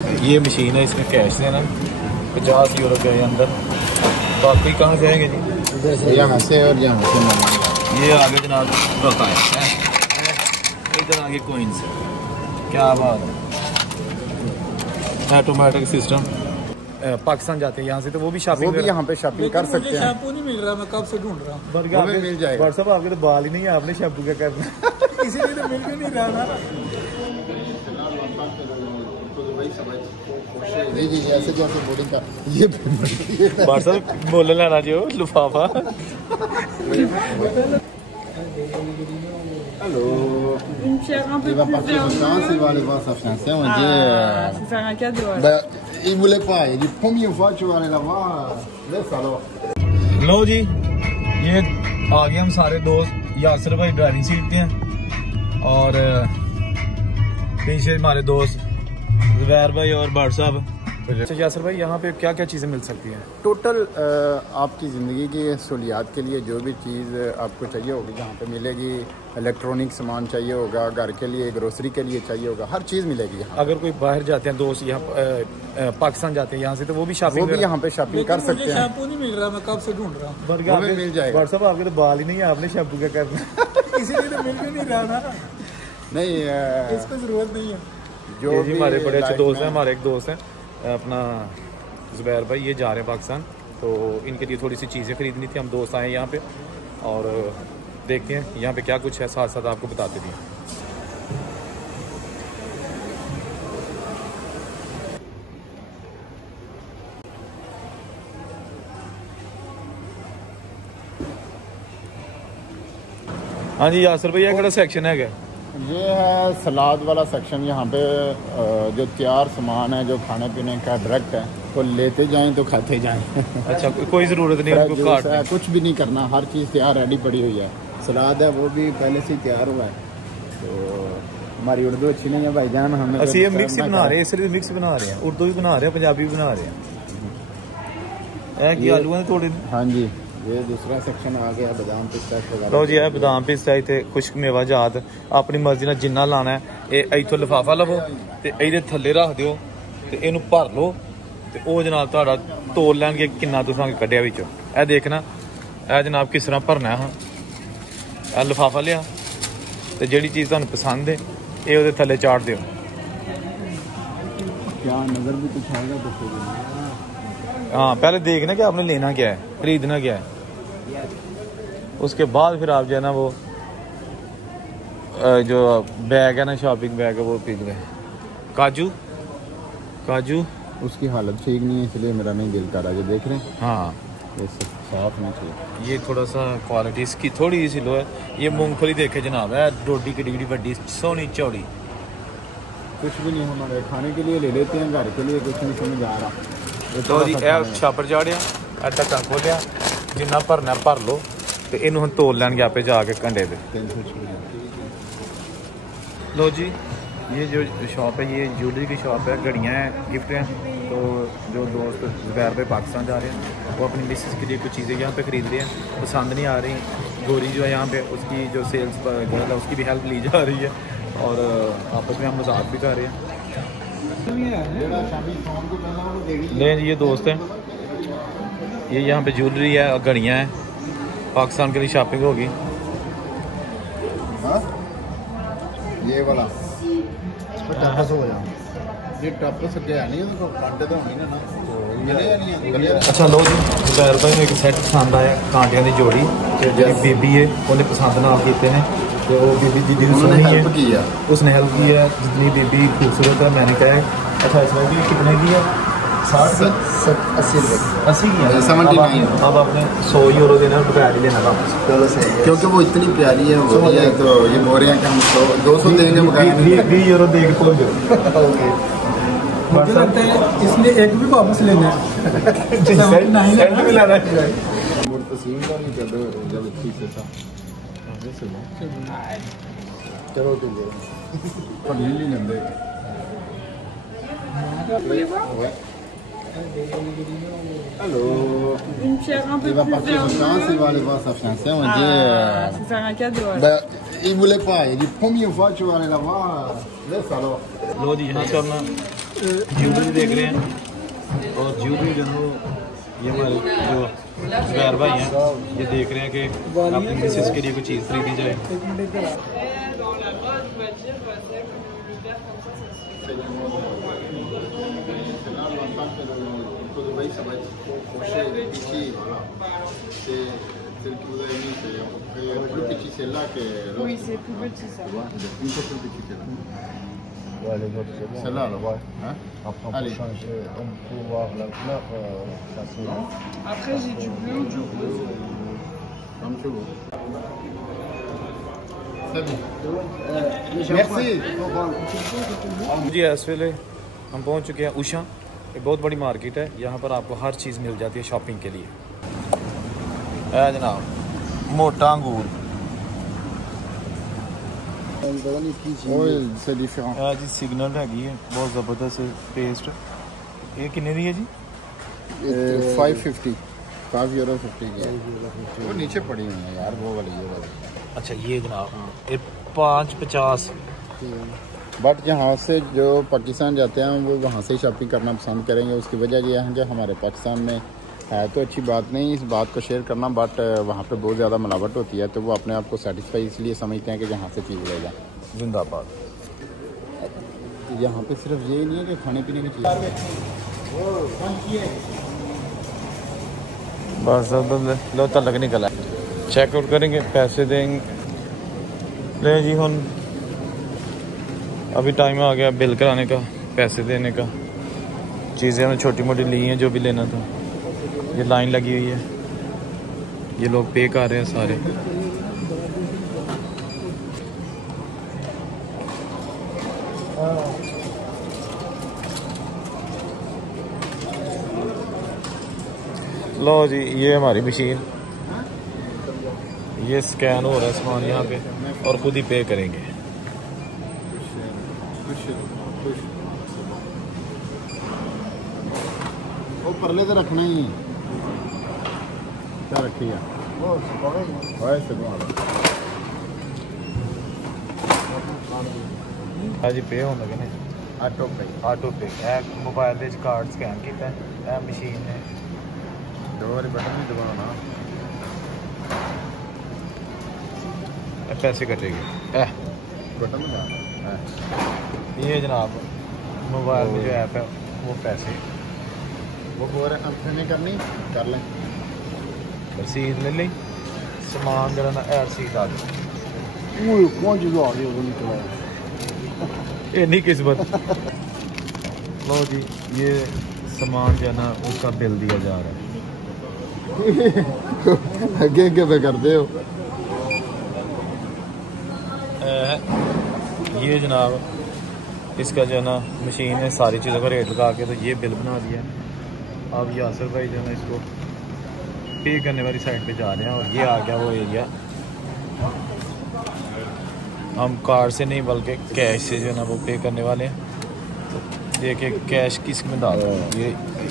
ये मशीन है, इसमें कैश देना 50 यूरो के अंदर। बाकी कहाँ से आएंगे जी? यहाँ से और यहाँ से। ये आगे जनाब बताएं, इधर आगे कोइंस। क्या बात है, ऑटोमेटिक सिस्टम। पाकिस्तान जाते हैं यहाँ से, तो वो भी शॉपिंग, वो भी यहाँ पे शॉपिंग कर सकते हैं। शैम्पू नहीं मिल रहा, मैं कब से ढूंढ रहा हूँ। वो मिल जाएगा। व्हाट्सएप आपके तो बाल ही नहीं है, आपने शैम्पू क्या करना? इसीलिए तो मिल भी नहीं रहा ना। जी जी, जैसे जैसे बोर्डिंग का ये व्हाट्सएप बोलने लाना जो लिफाफा। Allô. Une pierre un peu Il va plus partir en France, il va aller voir sa fiancée. On dit. faut faire un cadeau. Ben, il voulait pas. Il dit première fois tu vas aller la voir. Laisse alors. लो जी, ये आ गए हम सारे दोस्त। यासर भाई driving seat पे हैं और पीछे हमारे दोस्त जुबैर भाई और भट्ट साहब। अच्छा यासर भाई, यहाँ पे क्या क्या चीज़ें मिल सकती हैं? टोटल आपकी ज़िंदगी की सहूलियात के लिए जो भी चीज़ आपको चाहिए होगी यहाँ पे मिलेगी। इलेक्ट्रॉनिक सामान चाहिए होगा, घर के लिए, ग्रोसरी के लिए चाहिए होगा, हर चीज़ मिलेगी यहाँ। अगर कोई बाहर जाते हैं दोस्त, यहाँ पाकिस्तान जाते हैं यहाँ से, तो वो भी शॉपिंग, वो भी यहाँ पे शॉपिंग कर सकते हैं। शैम्पू नहीं मिल रहा, मैं कब से ढूंढ रहा हूँ। वो भी मिल जाएगा। व्हाट्सएप आपके तो बाल ही नहीं है, आपने शैम्पू क्या करना? इसीलिए तो मिल भी नहीं रहा ना। नहीं, इसको जरूरत नहीं है। जो जी हमारे बड़े अच्छे दोस्त हैं, हमारे एक दोस्त हैं अपना जुबैर भाई, ये जा रहे हैं पाकिस्तान, तो इनके लिए थोड़ी सी चीज़ें खरीदनी थी। हम दोस्त आए यहाँ पे और देखते हैं यहाँ पे क्या कुछ है, साथ साथ आपको बताते भी। हाँ जी यासर भाई, क्या सेक्शन है क्या? ये है सलाद वाला सेक्शन। यहाँ पे जो तैयार सामान है, जो खाने पीने का डायरेक्ट है, तो लेते जाएं तो खाते जाएं। अच्छा, कोई ज़रूरत नहीं उनको काटने, कुछ भी नहीं करना, हर चीज़ तैयार रेडी पड़ी हुई है। सलाद है वो भी पहले से ही तैयार हुआ है। तो हमारी उर्दू अच्छी नहीं है भाईजान, हमें असली ये मिक्स ही बना रहे हैं, इसलिए मिक्स बना रहे हैं, उर्दू भी बना रहे हैं, पंजाबी भी बना रहे हैं। ये आलू हैं थोड़े। हाँ जी, ये दूसरा सेक्शन आ गया, बादाम पिस्ता वगैरह। लो जी, है बादाम पिस्ता इतने खुश्क मेवा जात, अपनी मर्जी ਨਾਲ जिन्ना लाना है। ये इथों लिफाफा लवो ते ਇਹਦੇ ਥੱਲੇ ਰੱਖ ਦਿਓ ਤੇ ਇਹਨੂੰ ਭਰ ਲਓ ਤੇ ਉਹ ਜਨਾਬ ਤੁਹਾਡਾ ਤੋਲ ਲੈਣਗੇ ਕਿੰਨਾ ਤੁਸੀਂ ਕੱਢਿਆ ਵਿੱਚੋਂ। ਇਹ ਦੇਖਣਾ, ਇਹ ਜਨਾਬ ਕਿਸ ਤਰ੍ਹਾਂ ਭਰਨਾ ਹੈ। ਇਹ ਲਿਫਾਫਾ ਲਿਆ ਤੇ ਜਿਹੜੀ ਚੀਜ਼ ਤੁਹਾਨੂੰ ਪਸੰਦ ਹੈ ਇਹ ਉਹਦੇ ਥੱਲੇ ਚਾੜ ਦਿਓ। क्या नजर भी कुछ आएगा तो हाँ, पहले देखना कि आपने लेना क्या है, खरीदना क्या है, उसके बाद फिर आप जो है ना वो जो बैग है ना, शॉपिंग बैग है, वो पीक लें। काजू काजू उसकी हालत ठीक नहीं है, इसलिए मेरा नहीं दिल कर रहा। जो देख रहे हैं, हाँ, ये सब साफ नहीं चाहिए। ये थोड़ा सा क्वालिटी इसकी थोड़ी सी लो है। ये मूंगफली देखे जनाब, है डोडी की डिगड़ी बड़ी सोनी चौड़ी। कुछ भी नहीं, हमारे खाने के लिए ले लेते हैं, घर के लिए कुछ नहीं समझ आ रहा। तो जी छापर चाड़िया, ढक्का खोलिया, जिन्ना भरना भर लो तो इनू हम तोल लैनगे आपे जाके कंडे पे। लो जी, ये जो शॉप है, ये ज्वेलरी की शॉप है, घड़ियाँ हैं, गिफ्ट हैं। तो जो दोस्त जुबैर पे पाकिस्तान जा रहे हैं, वो अपनी मिसेस के लिए कुछ चीज़ें यहाँ पे ख़रीद रहे हैं, पसंद नहीं आ रही। गोरी जो है यहाँ पे, उसकी जो सेल्स गर्ल है, उसकी भी हेल्प ली जा रही है और आपस में हम मजाक भी कर रहे हैं। ले ये दोस्त हैं, ये यहाँ पे ज्वेलरी है और घड़ियाँ हैं, पाकिस्तान के लिए शॉपिंग होगी। ये वाला ये टॉप से गया नहीं, उसको कांटे तो होंगे ना, गले। अच्छा लो जी, जुबैर भाई में एक सैट पसंद आया, कांटियां की जोड़ी, जी बेबी है, उन्हें पसंद नाल कीते हैं। तो वो बेबी दीदी सोनी है, उसने हेल्प की है। जितनी बेबी खूबसूरत है, मैंने कहा है। अच्छा, इसमें भी कितने की है? 80 रुपये 80 की है। 79। अब आपने 100 यूरो देना, बकाया नहीं देना वापस, क्योंकि वो इतनी प्यारी है, वो है, तो ये बोल रहे हैं कि हम 200 देंगे, 20 यूरो दे के खोल दो। ओके, मुझे लगता है इसलिए एक भी वापस लेना है। सेंट भी लाना है। तस्वीर का नहीं कर दो जब ठीक से था। चलो तो नहीं लेंगे। Allô. Une pierre un peu Il va plus partir en France, il va aller voir sa fiancée. On dit. faut faire un cadeau. Ben, il voulait pas. Il dit première fois tu vas aller la voir. Laisse alors. लो जी, यहाँ से अपना jewellery देख रहे हैं और jewellery जो है ये हमारे जो जुबैर भाई हैं ये देख रहे हैं कि अपनी मिसेस के लिए कोई चीज़ खरीदी जाए। Oui, c'est plus petit ça. Ouais, les autres, c'est bon. Celle-là, là, ouais. Hein? Après, on Allez. peut changer, on peut voir la couleur, ça c'est bon. Après, j'ai du bleu ou du rose. Comme tu veux. C'est bon. Merci. जी इस वेले हम पहुंच चुके हैं उषा। ये बहुत बड़ी market है, यहाँ पर आपको हर चीज़ मिल जाती है शॉपिंग के लिए। है जनाब मोटा अंगूर Oil, c'est différent. है जी, सिग्नल हैगी है बहुत ज़बरदस्त पेस्ट। ये कितने दी है जी? 550 €5.50 की है। वो नीचे पड़ी हुई है यार, वो वाली ये वाली। अच्छा ये जनाब ये 550। बट यहाँ से जो पाकिस्तान जाते हैं वो वहाँ से ही शॉपिंग करना पसंद करेंगे। उसकी वजह यह है कि हमारे पाकिस्तान में है तो अच्छी बात नहीं इस बात को शेयर करना, बट वहाँ पे बहुत ज़्यादा मिलावट होती है, तो वो अपने आप को सेटिस्फाई इसलिए समझते हैं कि यहाँ से चीज़ ले जाए। जिंदाबाद। यहाँ पे सिर्फ ये नहीं है कि खाने पीने की चीज़ बस लो तक निकला चेकआउट करेंगे, पैसे देंगे। ले जी हम अभी टाइम आ गया बिल कराने का, पैसे देने का। चीज़ें हमने छोटी मोटी ली हैं जो भी लेना था। ये लाइन लगी हुई है, ये लोग पे कर रहे हैं सारे। लो जी ये हमारी मशीन, ये स्कैन हो रहा है सामान यहाँ पे और खुद ही पे करेंगे। वो परले तो रखना ही है। क्या रखिएगा हाँ जी पे होने लगे ने ऑटो पे मोबाइल के कार्ड स्कैन किया मशीन ने। दो बारी बटन नहीं दबाना, पैसे कटेगी बटन दबाना। ये जनाब मोबाइल में जो ऐप है वो पैसे वो बोल रहे हम नहीं करनी कर लें। रसीद ले ली, सामान जरा ना रसीद आ गई। कौन चीज़ आ रही है वो निकला ये नहीं किस्मत। लो जी ये सामान जो है ना उसका बिल दिया जा रहा है। आगे आगे पे करते हो। ये जनाब इसका जो है ना मशीन है सारी चीज़ों का रेट लगा के तो ये बिल बना दिया। अब यासर भाई जो है ना इसको पे करने वाली साइड पे जा रहे हैं और ये आ गया वो एरिया। हम कार्ड से नहीं बल्कि कैश से जो है ना वो पे करने वाले हैं। तो देखिए कैश किस में डाल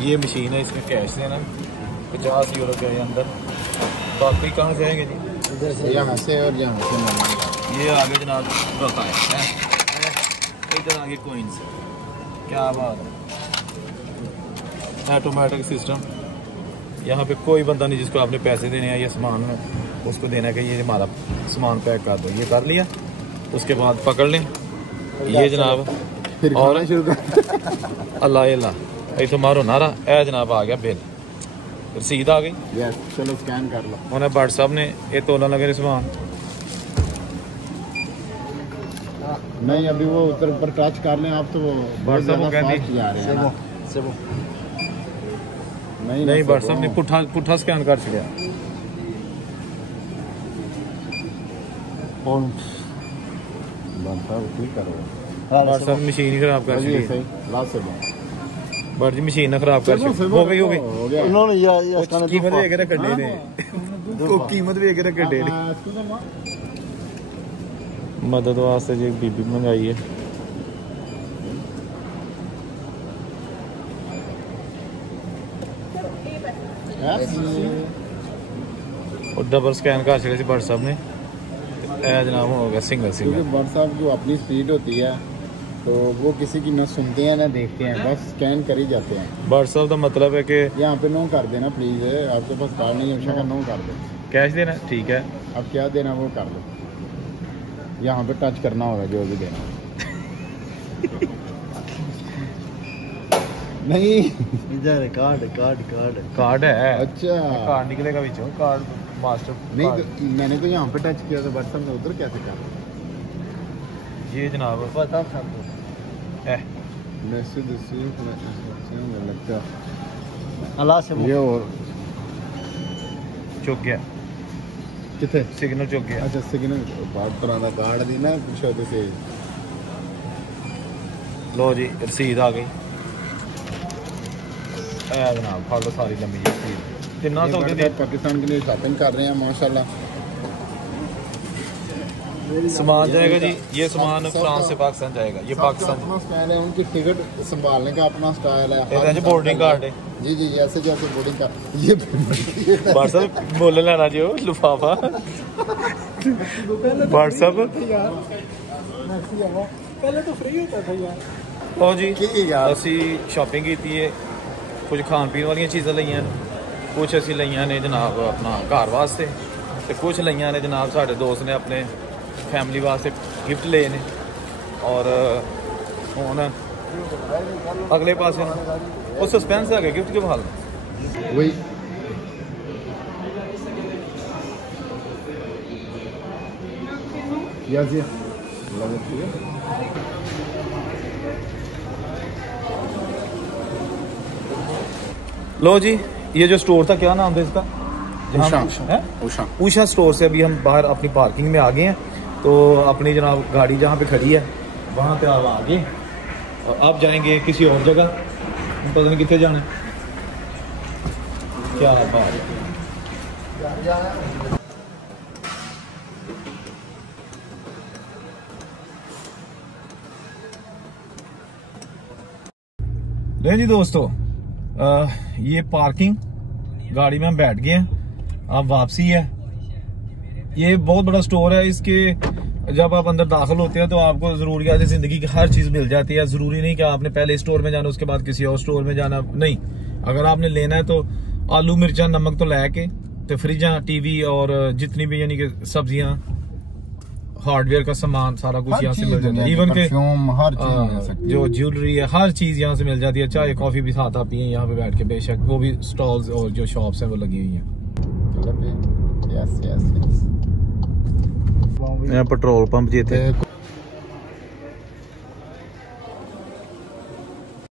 ये मशीन है, इसमें कैश देना 50 यूरो के अंदर। बाकी कहाँ जाएंगे जी? यहाँ से और यहाँ से ये आगे जनाब बकाया है, इधर आगे कोइंस। क्या बात है, ऑटोमेटिक सिस्टम। यहाँ पे कोई बंदा नहीं जिसको आपने पैसे देने हैं या सामान उसको देना है कि ये हमारा सामान पैक कर दो। ये कर लिया, उसके बाद पकड़ लें ये जनाब और शुरू कर। अल्लाह इतो मारो नारा। ए जनाब आ गया बिल, रसीद आ गई। यस चलो स्कैन कर लो। उन्हें भट्ट साहब ने ये तोलन लगे सामान। नहीं अभी वो ऊपर टच कर लें आप तो वो भट्ट साहब फास्ट जा रहे हैं ना। नहीं भट्ट साहब ने पुट्ठा स्कैन कर छड़िया। भट्ट साहब मशीन ही खराब कर छड़ी। भट्ट जी मशीन ना खराब कर छड़ी। हो गई उन्होंने ये कीमत वगैरह कटे ने कीमत वगैरह कटे ने मदद वास्ते जी बीबी मंगाई है। और डबल स्कैन कर छड़े सी भट्ट साहब ने। जनाब हो गया सिंगल क्योंकि भट्ट साहब जो अपनी स्पीड होती है तो वो किसी की ना सुनते हैं ना देखते हैं, बस स्कैन कर ही जाते हैं। व्हाट्सएप का मतलब है कि यहाँ पे नो कर देना प्लीज़, आपके पास कार्ड नहीं है उषा का, नो कर दो। कैश देना, ठीक है। अब क्या देना वो कर दो, यहाँ पे टच करना होगा जो भी देना। नहीं इधर कार्ड कार्ड कार्ड कार्ड है, अच्छा कार्ड निकलेगा बीचों, कार्ड मास्टर नहीं कार्ड। तो मैंने तो यहाँ पे टच किया था व्हाट्सएप में, उधर कैसे कर ये जनाब बता सब मैसेज लगता अल्लाह से ये और चुक गया, कितने सिग्नल चुक गया। अच्छा सिग्नल बहुत पुराना कार्ड दी ना कुछ होते से। लो जी रसीद आ गई, ए जनाब फड़ लो सारी लंबी जी रसीद। कितना सौ के पाकिस्तान के लिए शॉपिंग कर रहे हैं माशाल्लाह। सामान जाएगा जी, ये सामान फ्रांस से पाकिस्तान जाएगा, ये पाकिस्तान अपना स्टाइल है, उनकी टिकट संभालने का अपना स्टाइल है। ये बोर्डिंग कार्ड है जी जी जैसे जैसे बोर्डिंग कार्ड ये व्हाट्सएप बोल लेना जी, वो लिफाफा व्हाट्सएप। पहले तो फ्री होता था यार। ਉਹ ਜੀ ਕੀ ਯਾਰ? ਅਸੀਂ ਸ਼ਾਪਿੰਗ ਕੀਤੀ ਹੈ, ਕੁਝ ਖਾਣ ਪੀਣ ਵਾਲੀਆਂ ਚੀਜ਼ਾਂ ਲਈਆਂ ਨੇ, ਕੁਝ ਅਸੀਂ ਲਈਆਂ ਨੇ ਜਨਾਬ ਆਪਣਾ ਘਰ ਵਾਸਤੇ, ਤੇ ਕੁਝ ਲਈਆਂ ਨੇ ਜਨਾਬ ਸਾਡੇ ਦੋਸਤ ਨੇ ਆਪਣੇ ਫੈਮਿਲੀ ਵਾਸਤੇ ਗਿਫਟ ਲਏ ਨੇ। ਔਰ ਹੁਣ ਅਗਲੇ ਪਾਸੇ ਉਹ ਸਸਪੈਂਸ ਹੈਗਾ ਗਿਫਟ ਕੇ ਬਹਾਲ वही यस लो जी, ये जो स्टोर था क्या नाम था इसका? उषा। उषा उषा स्टोर से अभी हम बाहर अपनी पार्किंग में आ गए हैं। तो अपनी जनाब गाड़ी जहाँ पे खड़ी है वहाँ पे आप आ गए, और आप जाएंगे किसी और जगह, पता नहीं कितने जाना है। क्या बात है। नहीं जी दोस्तों, ये पार्किंग गाड़ी में हम बैठ गए हैं, अब वापसी है। ये बहुत बड़ा स्टोर है, इसके जब आप अंदर दाखिल होते हैं तो आपको जरूरियात जिंदगी की हर चीज मिल जाती है। जरूरी नहीं कि आपने पहले स्टोर में जाना उसके बाद किसी और स्टोर में जाना, नहीं। अगर आपने लेना है तो आलू मिर्चा नमक तो लैके तो फ्रिजा टीवी और जितनी भी यानी कि सब्जियां हार्डवेयर का सामान सारा कुछ यहाँ से मिल जाता है। इवन के हर चीज जो ज्वेलरी है हर चीज यहाँ से मिल जाती है। चाय कॉफी भी साथ आप पिए यहाँ पे बैठ के, बेशक वो भी स्टॉल्स और जो शॉप्स हैं वो लगी हुई हैं। यस यस पेट्रोल पंप जी थे